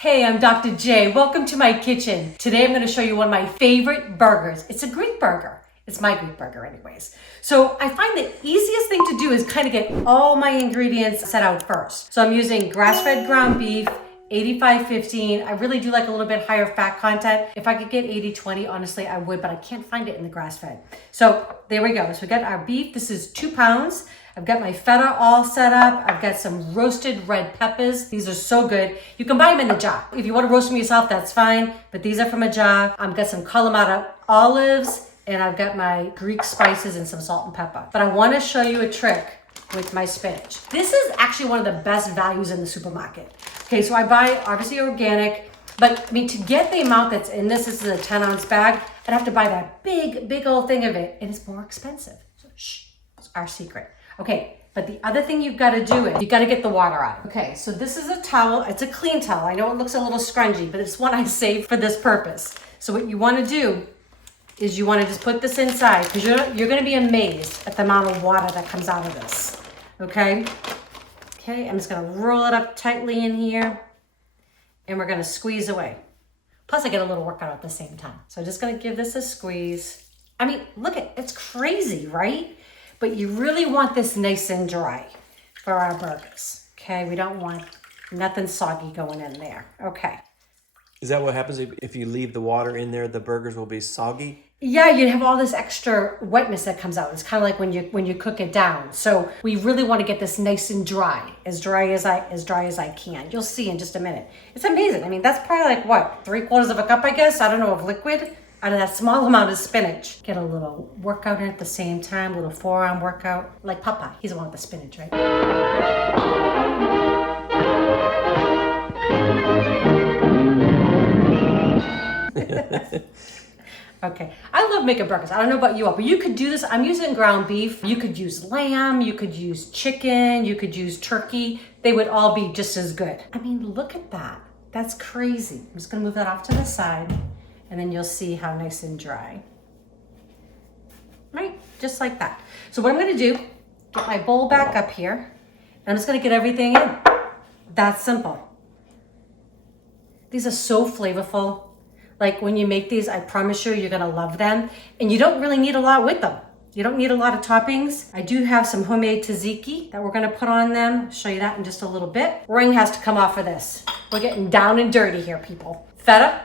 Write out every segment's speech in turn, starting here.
Hey, I'm Dr. J. Welcome to my kitchen. Today I'm going to show you one of my favorite burgers. It's a Greek burger. It's my Greek burger anyways. So I find the easiest thing to do is kind of get all my ingredients set out first. So I'm using grass-fed ground beef, 85-15. I really do like a little bit higher fat content. If I could get 80-20, honestly, I would, but I can't find it in the grass-fed. So there we go. So we got our beef. This is 2 pounds. I've got my feta all set up. I've got some roasted red peppers. These are so good. You can buy them in a jar. If you want to roast them yourself, that's fine, but these are from a jar. I've got some Kalamata olives, and I've got my Greek spices and some salt and pepper. But I want to show you a trick with my spinach. This is actually one of the best values in the supermarket. Okay, so I buy obviously organic, but I mean, to get the amount that's in this is a 10-ounce bag, I'd have to buy that big old thing of it, and it's more expensive. So shh, it's our secret. Okay, but the other thing you've got to do is you got to get the water out. Okay, so this is a towel. It's a clean towel. I know it looks a little scrungy, but it's one I saved for this purpose. So what you want to do is you want to just put this inside because you're going to be amazed at the amount of water that comes out of this. Okay, I'm just going to roll it up tightly in here, and we're going to squeeze away. Plus, I get a little workout at the same time. So I'm just going to give this a squeeze. I mean, look it's crazy, right? But you really want this nice and dry for our burgers, okay? We don't want nothing soggy going in there, okay? Is that what happens if you leave the water in there, the burgers will be soggy? Yeah, you have all this extra wetness that comes out. It's kind of like when you cook it down. So we really want to get this nice and dry as dry as I can. You'll see in just a minute. It's amazing. I mean, that's probably like what, 3/4 of a cup, I guess? I don't know, of liquid. Out of that small amount of spinach. Get a little workout in at the same time, a little forearm workout. Like Papa, he's the one with the spinach, right? Okay, I love making burgers. I don't know about you all, but you could do this. I'm using ground beef. You could use lamb, you could use chicken, you could use turkey. They would all be just as good. I mean, look at that. That's crazy. I'm just gonna move that off to the side. And then you'll see how nice and dry. Right, just like that. So what I'm gonna do, get my bowl back up here. I'm just gonna get everything in. That's simple. These are so flavorful. Like when you make these, I promise you, you're gonna love them. And you don't really need a lot with them. You don't need a lot of toppings. I do have some homemade tzatziki that we're gonna put on them. I'll show you that in just a little bit. Ring has to come off of this. We're getting down and dirty here, people. Feta.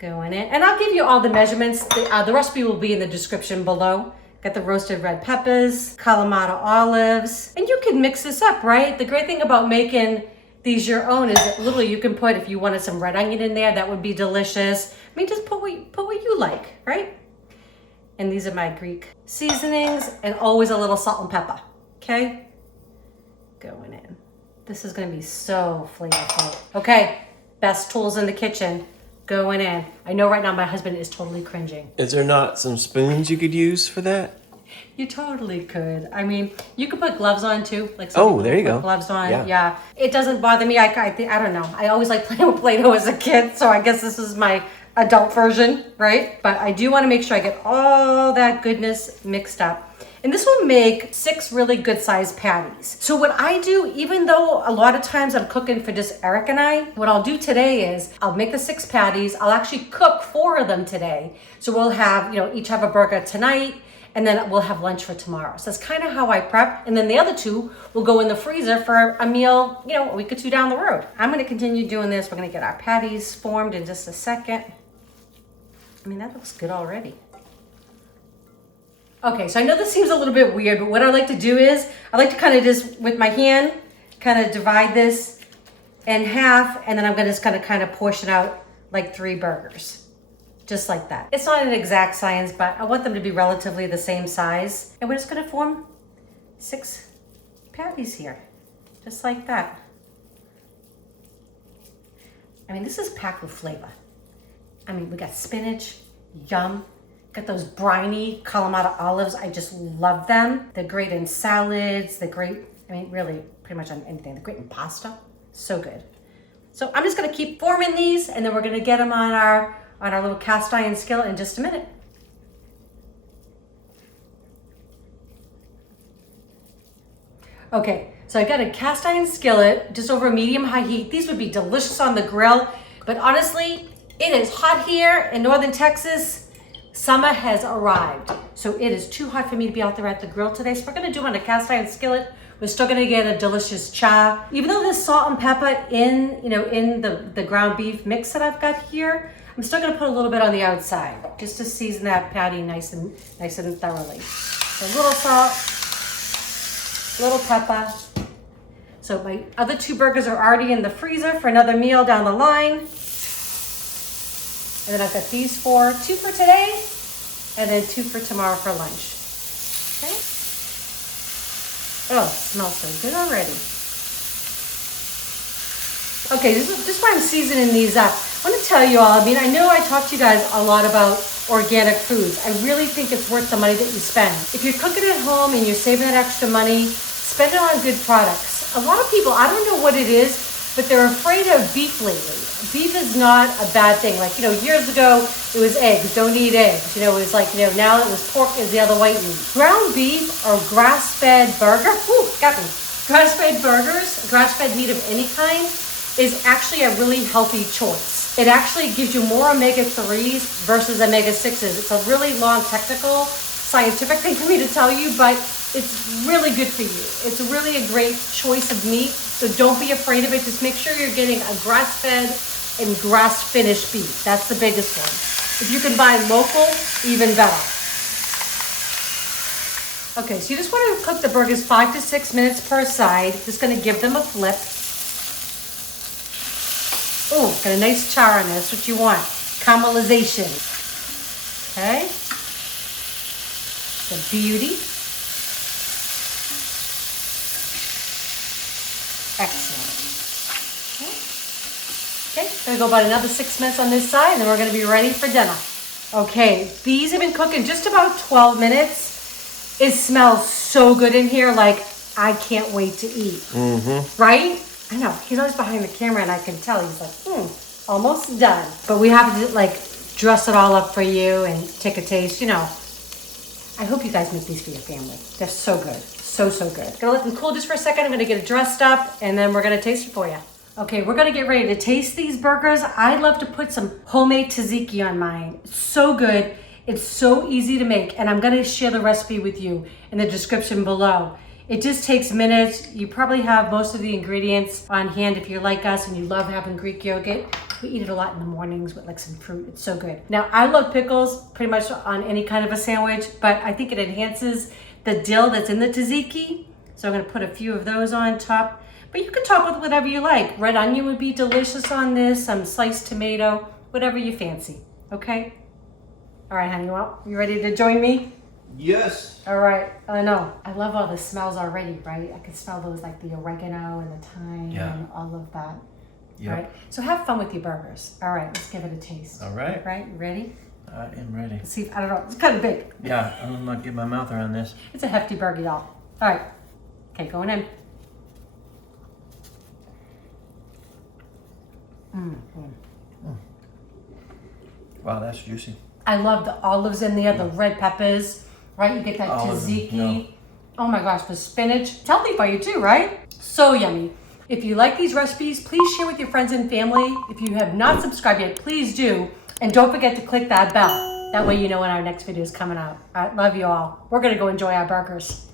Going in, and I'll give you all the measurements. The recipe will be in the description below. Got the roasted red peppers, Kalamata olives, and you can mix this up, right? The great thing about making these your own is that literally you can put, if you wanted some red onion in there, that would be delicious. I mean, just put what you like, right? And these are my Greek seasonings, and always a little salt and pepper, okay? Going in. This is gonna be so flavorful. Okay, best tools in the kitchen. Going in. I know right now my husband is totally cringing. Is there not some spoons you could use for that? You totally could. I mean, you could put gloves on too. Like some there you go. Gloves on. Yeah. It doesn't bother me. I don't know. I always like playing with Play-Doh as a kid, so I guess this is my adult version, right? But I do want to make sure I get all that goodness mixed up. And this will make 6 really good sized patties. So what I do, even though a lot of times I'm cooking for just Eric and I, what I'll do today is I'll make the 6 patties. I'll actually cook 4 of them today. So we'll have, each have a burger tonight, and then we'll have lunch for tomorrow. So that's kind of how I prep. And then the other 2 will go in the freezer for a meal, a week or 2 down the road. I'm gonna continue doing this. We're gonna get our patties formed in just a second. I mean, that looks good already. Okay, so I know this seems a little bit weird, but what I like to do is I like to kind of just, with my hand, kind of divide this in half, and then I'm gonna just kind of portion out like 3 burgers, just like that. It's not an exact science, but I want them to be relatively the same size. And we're just gonna form 6 patties here, just like that. I mean, this is packed with flavor. I mean, we got spinach, yum. Got those briny Kalamata olives. I just love them. They're great in salads. They're great, really pretty much on anything. They're great in pasta. So good. So I'm just gonna keep forming these, and then we're gonna get them on our little cast iron skillet in just a minute. Okay, So I got a cast iron skillet, just over medium-high heat. These would be delicious on the grill, but honestly, it is hot here in northern Texas. Summer has arrived, so it is too hot for me to be out there at the grill today. So we're gonna do it on a cast iron skillet. We're still gonna get a delicious char. Even though there's salt and pepper in, in the ground beef mix that I've got here, I'm still gonna put a little bit on the outside, just to season that patty nice and thoroughly. So a little salt, a little pepper. So my other 2 burgers are already in the freezer for another meal down the line. And then I've got these 4, 2 for today, and then 2 for tomorrow for lunch. Okay. Oh, smells so good already. Okay, this is why I'm seasoning these up. I want to tell you all, I know I talked to you guys a lot about organic foods. I really think it's worth the money that you spend. If you're cooking at home and you're saving that extra money, spend it on good products. A lot of people, I don't know what it is, but they're afraid of beef lately. Beef is not a bad thing. Like, years ago, it was eggs, don't eat eggs. It was like, now it was pork is the other white meat. Ground beef or grass-fed burger, got me. Grass-fed burgers, grass-fed meat of any kind, is actually a really healthy choice. It actually gives you more omega-3s versus omega-6s. It's a really long, technical, scientific thing for me to tell you, but it's really good for you. It's really a great choice of meat, so don't be afraid of it. Just make sure you're getting a grass-fed and grass-finished beef. That's the biggest one. If you can buy local, even better. Okay, so you just want to cook the burgers 5 to 6 minutes per side. Just going to give them a flip. Oh, got a nice char on this. What you want? Caramelization. Okay. The beauty. Excellent. Okay, gonna go about another 6 minutes on this side, and then we're gonna be ready for dinner. Okay, these have been cooking just about 12 minutes. It smells so good in here, like I can't wait to eat. Right? I know, he's always behind the camera and I can tell. He's like, almost done. But we have to dress it all up for you and take a taste, I hope you guys make these for your family. They're so good. So good. Gonna let them cool just for a second. I'm gonna get it dressed up and then we're gonna taste it for you. Okay, we're gonna get ready to taste these burgers. I love to put some homemade tzatziki on mine. It's so good. It's so easy to make, and I'm gonna share the recipe with you in the description below. It just takes minutes. You probably have most of the ingredients on hand if you're like us and you love having Greek yogurt. We eat it a lot in the mornings with some fruit. It's so good. Now, I love pickles pretty much on any kind of a sandwich, but I think it enhances the dill that's in the tzatziki. So I'm gonna put a few of those on top, but you can top with whatever you like. Red onion would be delicious on this, some sliced tomato, whatever you fancy, okay? All right, honey, well, you ready to join me? Yes. All right, I know. I love all the smells already, right? I can smell those, like the oregano and the thyme and all of that. Yep. Right? So have fun with your burgers. All right, let's give it a taste. All right. All right, you ready? I am ready. Let's see, I don't know, it's kind of big. Yeah, I'm not getting my mouth around this. It's a hefty burger, y'all. All right, okay, going in. Wow, that's juicy. I love the olives in there, the red peppers, right? You get that tzatziki. No. Oh my gosh, the spinach. It's healthy for you too, right? So yummy. If you like these recipes, please share with your friends and family. If you have not subscribed yet, please do. And don't forget to click that bell. That way you know when our next video is coming out. All right, love you all. We're gonna go enjoy our burgers.